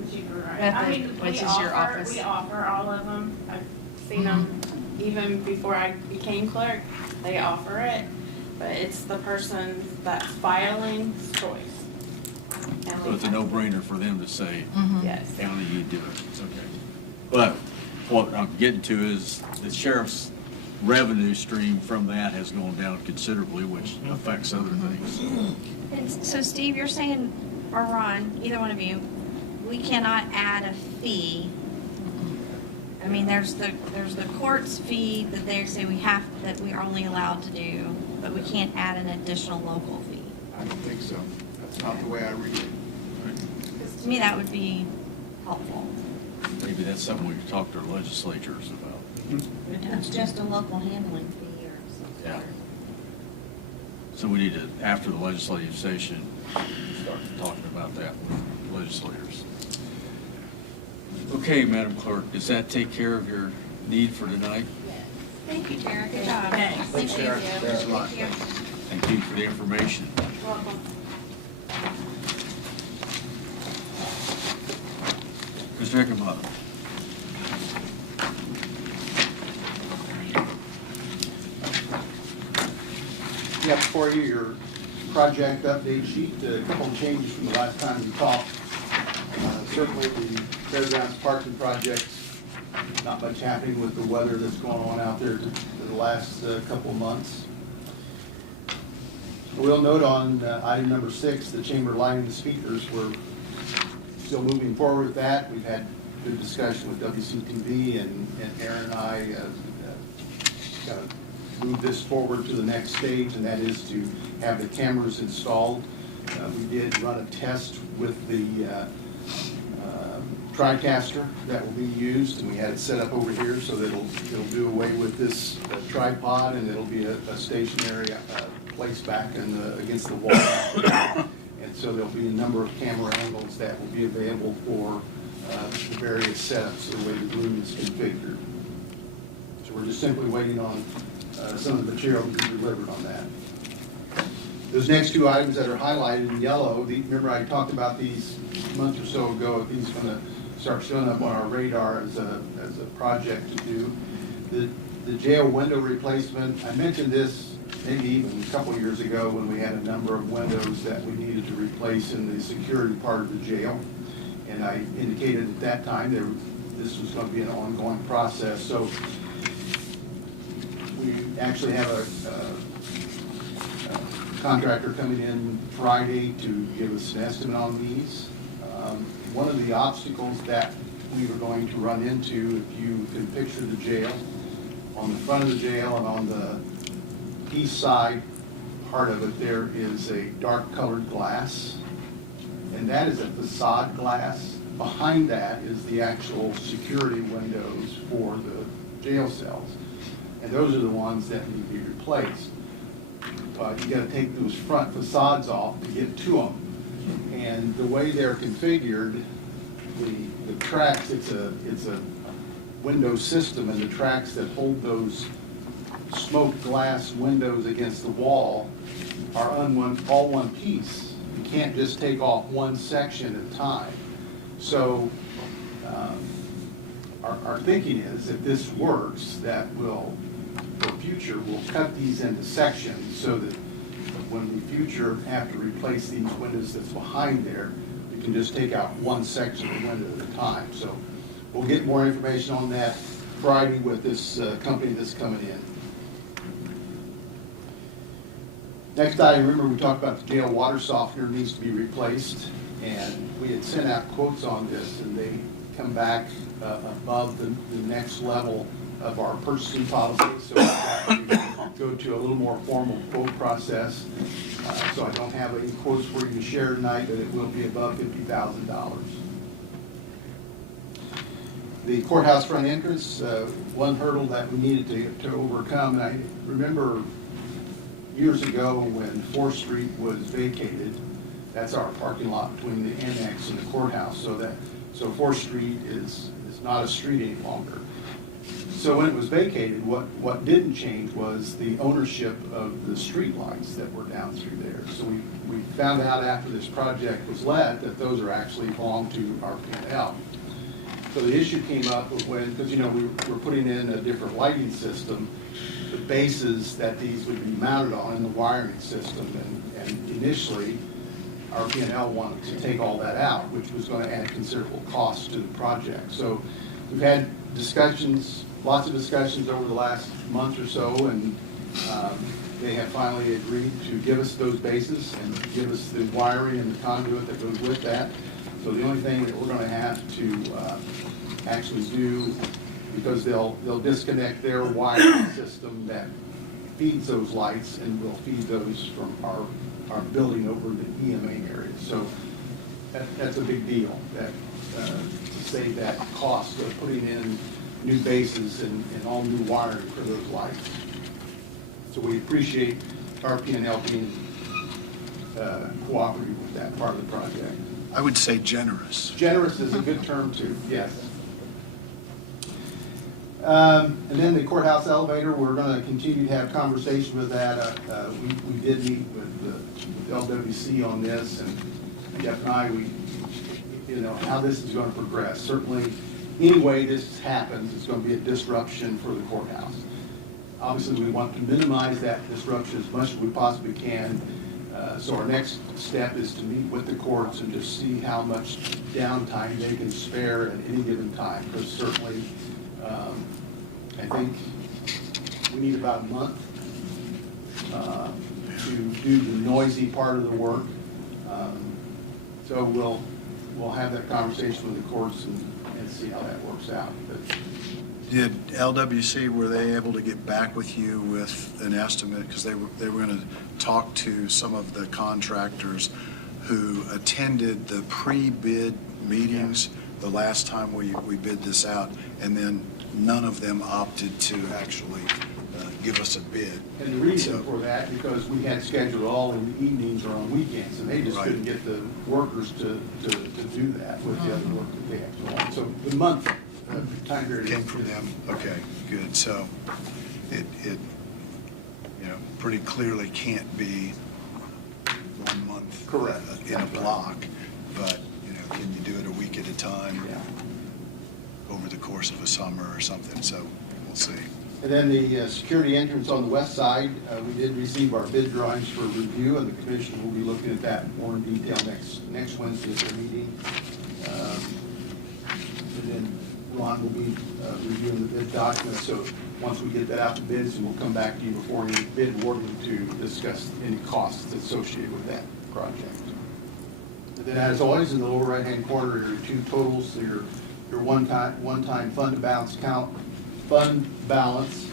The cheaper, right? Method, which is your office. We offer all of them. I've seen them even before I became clerk. They offer it, but it's the person that's filing's choice. So it's a no-brainer for them to say, Yes. county, you do it. It's okay. But what I'm getting to is the sheriff's revenue stream from that has gone down considerably, which affects other things. And so Steve, you're saying, or Ron, either one of you, we cannot add a fee. There's the court's fee that they say that we are only allowed to do, but we can't add an additional local fee. I don't think so. That's not the way I read it. Because to me, that would be helpful. Maybe that's something we could talk to our legislatures about. It's just a local handling fee or something. Yeah. So we need to, after the legislative session, start talking about that with legislators. Okay, Madam Clerk, does that take care of your need for tonight? Thank you, Tara. Good job. Thanks. Thank you. Thanks a lot. Thank you. Thank you for the information. Welcome. Mr. Hickenbottom. You have before you your project update sheet, a couple of changes from the last time we talked. Certainly the fairgrounds parking projects, not much happening with the weather that's going on out there for the last couple of months. We'll note on item number 6, the chamber lighting and speakers, we're still moving forward with that. We've had good discussion with WCTV, and Aaron and I kind of move this forward to the next stage, and that is to have the cameras installed. We did run a test with the TriCaster that will be used, and we had it set up over here so that it'll do away with this tripod, and it'll be a stationary place back against the wall. And so there'll be a number of camera angles that will be available for the various setups, the way the room is configured. So we're just simply waiting on some of the material to be delivered on that. Those next two items that are highlighted in yellow, remember I talked about these a month or so ago, these are going to start showing up on our radar as a project to do. The jail window replacement, I mentioned this maybe even a couple of years ago when we had a number of windows that we needed to replace in the security part of the jail. And I indicated at that time this was going to be an ongoing process. So we actually have a contractor coming in Friday to give us an estimate on these. One of the obstacles that we were going to run into, if you can picture the jail, on the front of the jail and on the east side part of it, there is a dark colored glass, and that is a facade glass. Behind that is the actual security windows for the jail cells, and those are the ones that need to be replaced. You got to take those front facades off to get to them, and the way they're configured, the tracks, it's a window system, and the tracks that hold those smoked glass windows against the wall are all one piece. You can't just take off one section at a time. So our thinking is, if this works, that will, for future, we'll cut these into sections so that when we future have to replace these windows that's behind there, we can just take out one section of the window at a time. So we'll get more information on that Friday with this company that's coming in. Next item, remember we talked about the jail water softener needs to be replaced, and we had sent out quotes on this, and they come back above the next level of our purchasing policy, so we've got to go to a little more formal quote process. So I don't have any quotes for you to share tonight, but it will be above $50,000. The courthouse front entrance, one hurdle that we needed to overcome, and I remember years ago when 4th Street was vacated, that's our parking lot between the annex and the courthouse, so 4th Street is not a street any longer. So when it was vacated, what didn't change was the ownership of the street lights that were down through there. So we found out after this project was let that those are actually belong to RP&L. So the issue came up when, because we were putting in a different lighting system, the bases that these would be mounted on in the wiring system, and initially RP&L wanted to take all that out, which was going to add considerable cost to the project. So we've had discussions, lots of discussions over the last month or so, and they have finally agreed to give us those bases and give us the wiring and the conduit that goes with that. So the only thing that we're going to have to actually do, because they'll disconnect their wiring system that feeds those lights, and we'll feed those from our building over the EMA area. So that's a big deal, that to save that cost of putting in new bases and all new wiring for those lights. So we appreciate RP&L being cooperative with that part of the project. I would say generous. Generous is a good term too, yes. And then the courthouse elevator, we're going to continue to have conversations with that. We did meet with LWC on this, and Jeff and I, how this is going to progress. Certainly, any way this happens, it's going to be a disruption for the courthouse. Obviously, we want to minimize that disruption as much as we possibly can. So our next step is to meet with the courts and just see how much downtime they can spare at any given time. Because certainly, I think we need about a month to do the noisy part of the work. So we'll have that conversation with the courts and see how that works out. But Did LWC, were they able to get back with you with an estimate? Because they were going to talk to some of the contractors who attended the pre-bid meetings the last time we bid this out, and then none of them opted to actually give us a bid. And the reason for that, because we had scheduled all in the evenings or on weekends, and they just couldn't get the workers to do that with the other work that they have to do. So the month time period Came from them? Okay, good. So it pretty clearly can't be 1 month. Correct. In a block, but, can you do it a week at a time? Yeah. Over the course of a summer or something, so we'll see. And then the security entrance on the west side, we did receive our bid drawings for review, and the commission will be looking at that more in detail next Wednesday at their meeting. And then Ron will be reviewing the bid document, so once we get that out to bids, we'll come back to you before any bid awarding to discuss any costs associated with that project. And then as always, in the lower right-hand corner are your two totals, so your one-time fund balance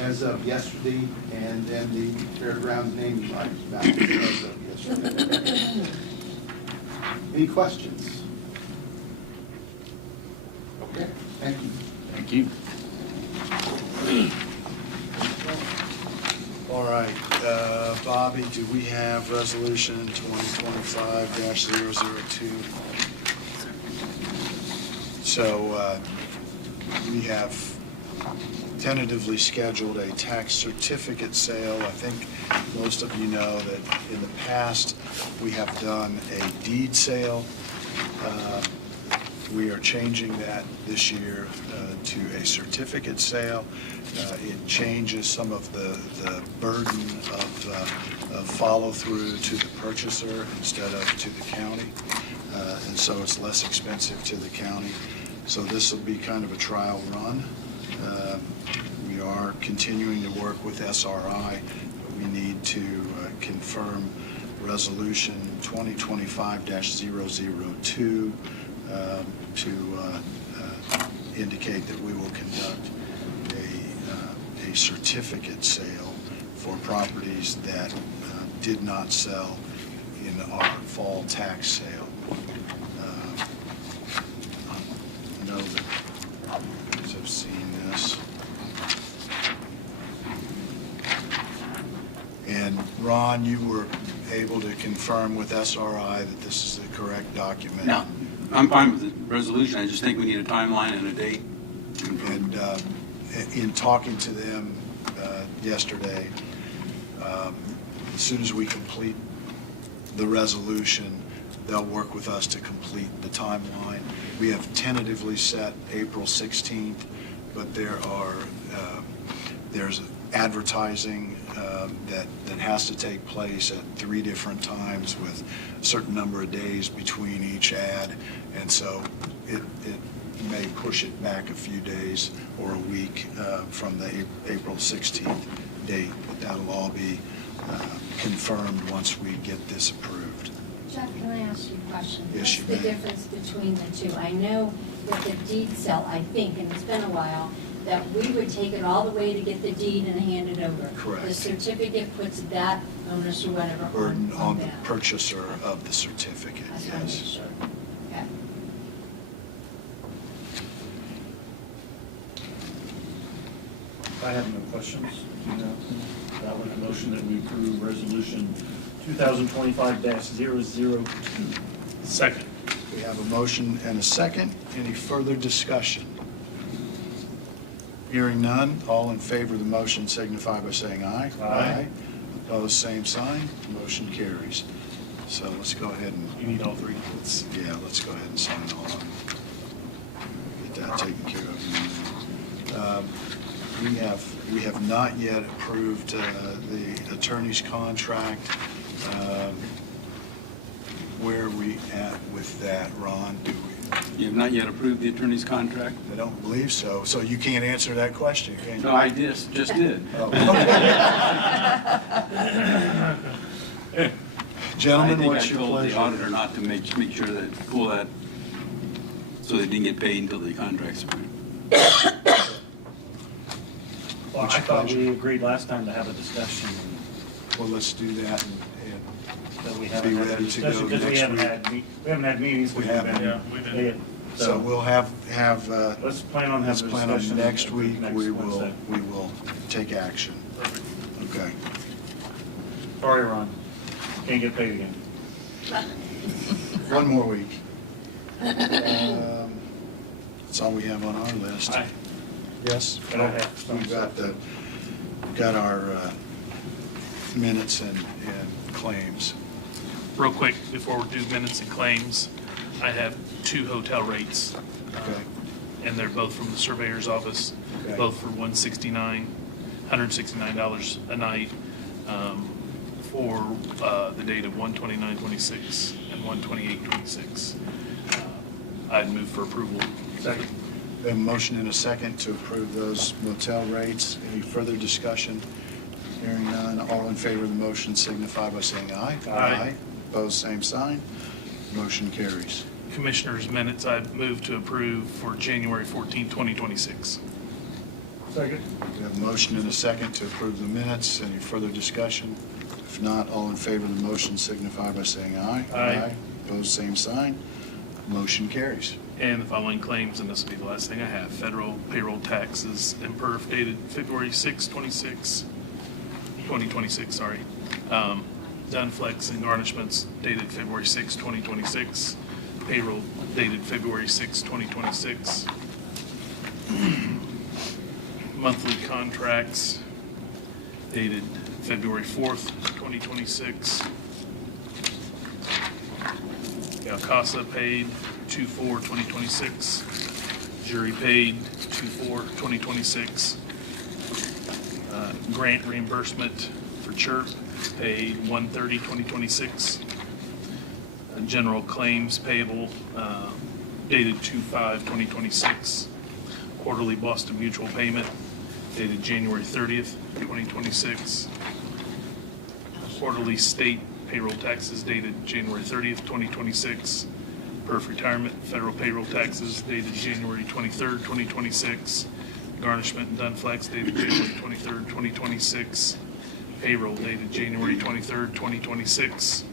as of yesterday, and then the fairgrounds naming rights balance as of yesterday. Any questions? Okay, thank you. Thank you. All right, Bobby, do we have resolution 2025-002? So we have tentatively scheduled a tax certificate sale. I think most of you know that in the past, we have done a deed sale. We are changing that this year to a certificate sale. It changes some of the burden of follow-through to the purchaser instead of to the county. And so it's less expensive to the county. So this will be kind of a trial run. We are continuing to work with SRI, but we need to confirm resolution 2025-002 to indicate that we will conduct a certificate sale for properties that did not sell in our fall tax sale. I know that you guys have seen this. And Ron, you were able to confirm with SRI that this is the correct document? Yeah, I'm fine with the resolution. I just think we need a timeline and a date. And in talking to them yesterday, as soon as we complete the resolution, they'll work with us to complete the timeline. We have tentatively set April 16th, but there's advertising that has to take place at 3 different times with a certain number of days between each ad, and so it may push it back a few days or a week from the April 16th date, but that'll all be confirmed once we get this approved. Jeff, can I ask you a question? Yes, you What's the may. difference between the two? I know with the deed sale, I think, and it's been a while, that we would take it all the way to get the deed and hand it over. Correct. The certificate puts that onus or whatever Burden on the them. purchaser of the certificate, I just want to make yes. sure. Okay. I have no questions. That one, a motion that we approve resolution 2025-002. Second. We have a motion and a second. Any further discussion? Hearing none, all in favor of the motion signify by saying aye. Aye. Opposed, same sign. Motion carries. So let's go ahead and, You need all three. let's go ahead and sign all of them. Get that taken care of. We have not yet approved the attorney's contract. Where are we at with that, Ron? Do we? You have not yet approved the attorney's contract? I don't believe so. So you can't answer that question, can you? No, I just did. Oh. Gentlemen, what's your I pleasure? think I told the auditor not to make sure that, pull that, so they didn't get paid until the contract's approved. Well, I thought we agreed last time to have a discussion, Well, let's do that that we and haven't be had a ready to go discussion because we next haven't week. had meetings. We because haven't. we've been- Yeah, So we'll have, Let's plan on let's having a plan on discussion. next week, next we Wednesday. will take action. Okay. Sorry, Ron. Can't get paid again. One more week. That's all we have on our list. Aye. Yes? And I have some We've got our minutes and claims. Real quick, before we do minutes and claims, I have 2 hotel rates. Okay. And they're both from the surveyor's office, Okay. both for $169 a night for the date of 1/29/26 and 1/28/26. I'd move for approval. Second. We have a motion and a second to approve those motel rates. Any further discussion? Hearing none, all in favor of the motion signify by saying aye. Aye. Opposed, same sign. Motion carries. Commissioners' minutes, I'd move to approve for January 14, 2026. Second. We have a motion and a second to approve the minutes. Any further discussion? If not, all in favor of the motion signify by saying aye. Aye. Opposed, same sign. Motion carries. And the following claims, and this will be the last thing I have: federal payroll taxes and perf dated February 6, 2026, sorry. Dunflex and garnishments dated February 6, 2026. Payroll dated February 6, 2026. Monthly contracts dated February 4th, 2026. CASA paid 2/4/2026. Jury paid 2/4/2026. Grant reimbursement for CHIRP paid 1/30/2026. General claims payable dated 2/5/2026. Quarterly Boston Mutual payment dated January 30th, 2026. Quarterly state payroll taxes dated January 30th, 2026. Perf retirement federal payroll taxes dated January 23rd, 2026. Garnishment and Dunflex dated January 23rd, 2026. Payroll dated January 23rd, 2026.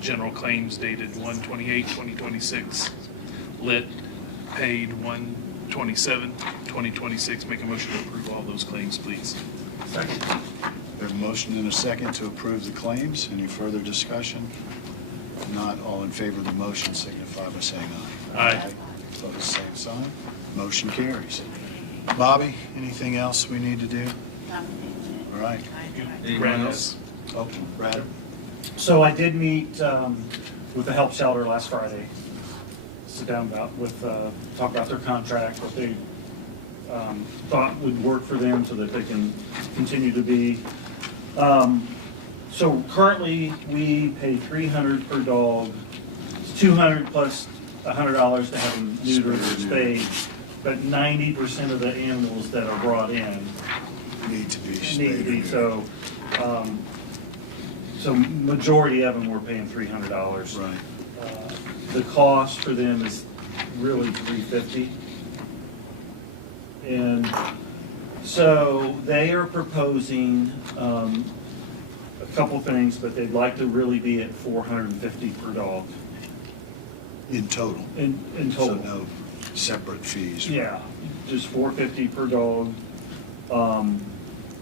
General claims dated 1/28/2026. Lit paid 1/27/2026. Make a motion to approve all those claims, please. Second. We have a motion and a second to approve the claims. Any further discussion? If not, all in favor of the motion signify by saying aye. Aye. Opposed, same sign. Motion carries. Bobby, anything else we need to do? All right. Anyone else? Oh, Brad? So I did meet with the Help Shelter last Friday. Sit down talk about their contract, what they thought would work for them so that they can continue to be. So currently, we pay $300 per dog. It's $200 plus $100 to have them neutered or spayed. But 90% of the animals that are brought in Need to be need to spayed or be, neutered. so majority of them we're paying $300. Right. The cost for them is really $350. And so they are proposing a couple things, but they'd like to really be at $450 per dog In total? in So total. no separate fees? Yeah, just $450 per dog.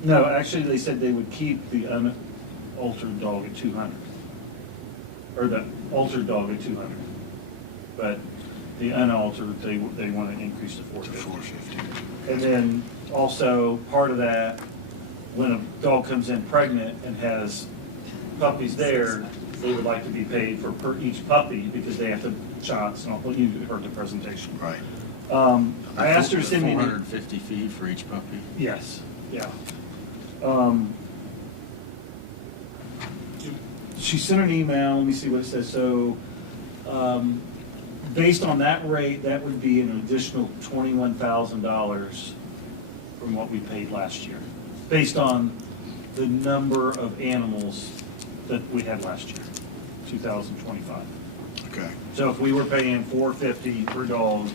No, actually, they said they would keep the unaltered dog at $200. Or the altered dog at $200. But the unaltered, they want to increase to To $450. $450. And then also, part of that, when a dog comes in pregnant and has puppies there, they would like to be paid for per each puppy because they have to shots, and you heard the presentation. Right. I asked her to send me. 450 fee for each puppy. Yes, yeah. She sent an email, let me see what it says. So, based on that rate, that would be an additional $21,000 from what we paid last year, based on the number of animals that we had last year, 2025. Okay. So if we were paying $450 per dog,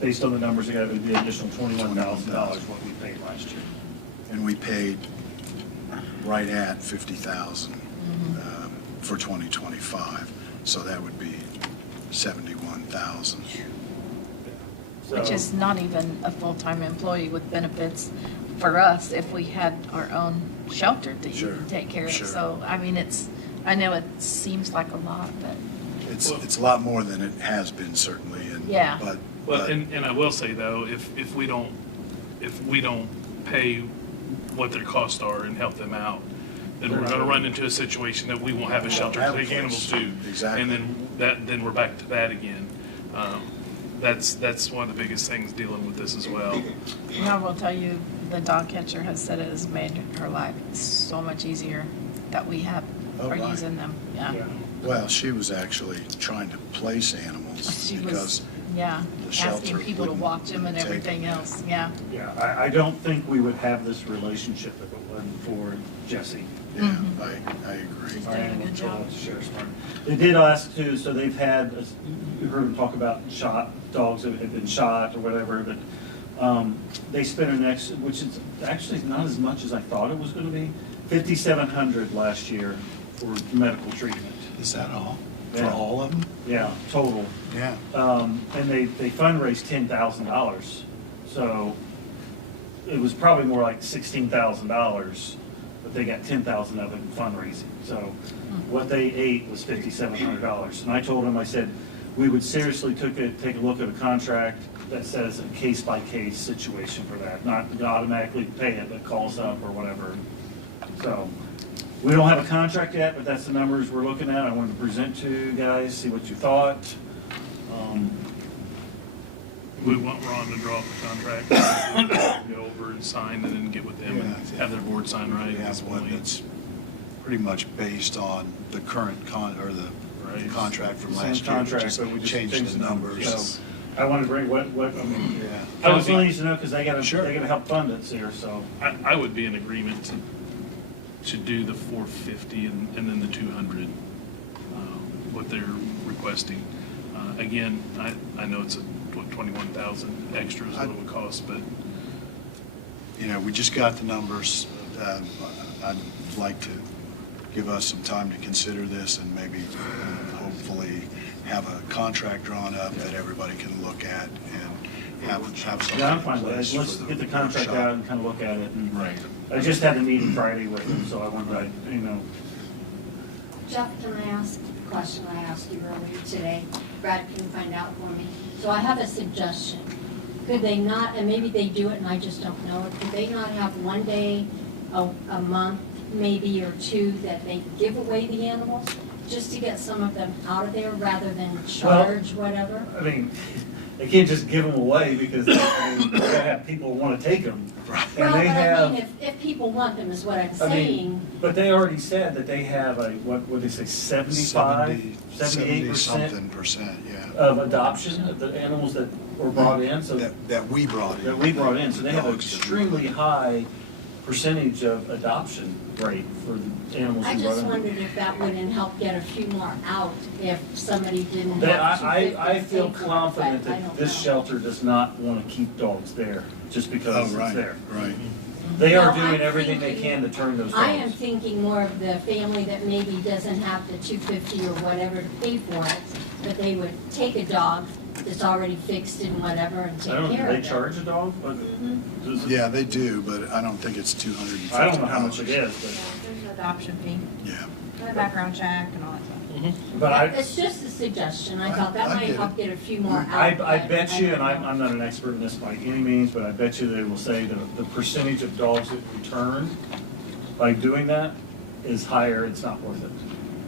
based on the numbers, it would be an additional $21,000 what we paid last year. And we paid right at 50,000 for 2025, so that would be 71,000. Which is not even a full-time employee with benefits for us if we had our own shelter to even take care of. Sure. So, I mean, I know it seems like a lot, but. It's a lot more than it has been, certainly, and, Yeah. Well, and I will say though, if we don't pay what their costs are and help them out, then we're gonna run into a situation that we won't have a shelter to take animals to. Exactly. And then we're back to that again. That's one of the biggest things dealing with this as well. And I will tell you, the dog catcher has said it has made her life so much easier that we are right. using them, yeah. Well, she was actually trying to place animals She because was, yeah, the shelter asking people to wouldn't watch them and take everything them. else, yeah. Yeah, I don't think we would have this relationship if it wasn't for Jesse. Yeah, I agree. She's Our doing a animal good control job. at the sheriff's department. They did ask too, so they've had, you heard them talk about shot, dogs that had been shot or whatever, but they spent an extra, which is actually not as much as I thought it was gonna be, $5,700 last year for medical treatment. Is that all? Yeah. For all of them? Yeah, total. Yeah. And they fundraised $10,000, so it was probably more like $16,000, but they got 10,000 of it in fundraising. So what they ate was $5,700. And I told them, I said, we would seriously take a look at a contract that says a case-by-case situation for that, not automatically pay it, but calls up or whatever. So we don't have a contract yet, but that's the numbers we're looking at. I wanted to present to you guys, see what you thought. We want Ron to draw up a contract, go over and sign, and then get with them and have their board sign right. We have one that's pretty much based on the current the contract from Same last year. contract, but we just changed the numbers. So I want to bring what, I mean, Yeah. council needs to know because they gotta help fund it here, so. I would be in agreement to do the 450 and then the 200, what they're requesting. Again, I know it's 21,000 extra is what it would cost, but. You know, we just got the numbers. I'd like to give us some time to consider this and maybe hopefully have a contract drawn up that everybody can look at and have something. Yeah, I'm fine in with place it. Let's for the get the contract workshop. out and kind of look at it. And Right. I just had a meeting Friday with them, so I wanted to, Jeff, can I ask a question I asked you earlier today? Brad can find out for me. So I have a suggestion. Could they not, and maybe they do it and I just don't know it, could they not have one day a month, maybe, or two, that they give away the animals? Just to get some of them out of there rather than charge whatever? I mean, they can't just give them away because they gotta have people who want to take them. Well, And but they I have, mean, if people want them is what I'm I saying. mean, but they already said that they have a, what would they say, 78% 70-something percent, yeah. of adoption of the animals that were brought in, so. That we brought in. That we brought in, so they have an Dogs that we extremely high percentage of adoption rate for the animals I we brought just in. wondered if that wouldn't help get a few more out if somebody didn't That have I 250 feel to pay for it, confident but I that don't this know. shelter does not want to keep dogs there, just because Oh, right, it's there. right. They are No, doing I'm everything they thinking- can to turn those I am dogs. thinking more of the family that maybe doesn't have the 250 or whatever to pay for it, but they would take a dog that's already fixed and whatever and take I don't know, care do of they it. charge a dog? But does it- Yeah, they do, but I don't think it's $250. I don't know how much it is, There's an adoption fee, Yeah. and a background check and all that stuff. but I, It's just a suggestion. I thought that I might get help it. get a few more out. I but bet you, and don't know. I'm not an expert in this by any means, but I bet you they will say that the percentage of dogs that return by doing that is higher, it's not worth it.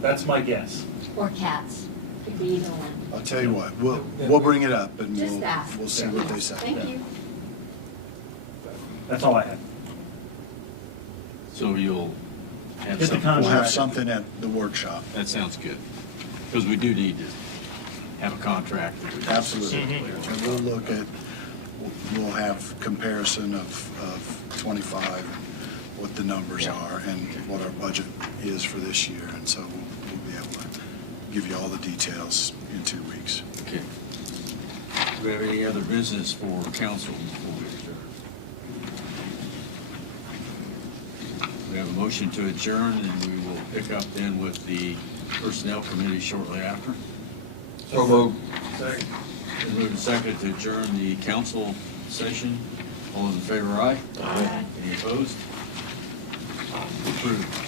That's my guess. Or cats. Could be either one. I'll tell you what, we'll bring it up and Just ask. we'll see what they say. Thank you. That's all I have. So you'll have Get the something. contract. We'll have something at the workshop. That sounds good. Because we do need to have a contract. that we- Absolutely. And we'll look at, we'll have comparison of 25, what the numbers are, and what our budget is for this year. And so we'll be able to give you all the details in 2 weeks. Okay. Do we have any other business for council before we adjourn? We have a motion to adjourn, and we will pick up then with the Personnel Committee shortly after. So moved. Second. Moved and seconded to adjourn the council session. All those in favor, aye? Aye. Any opposed? Approved.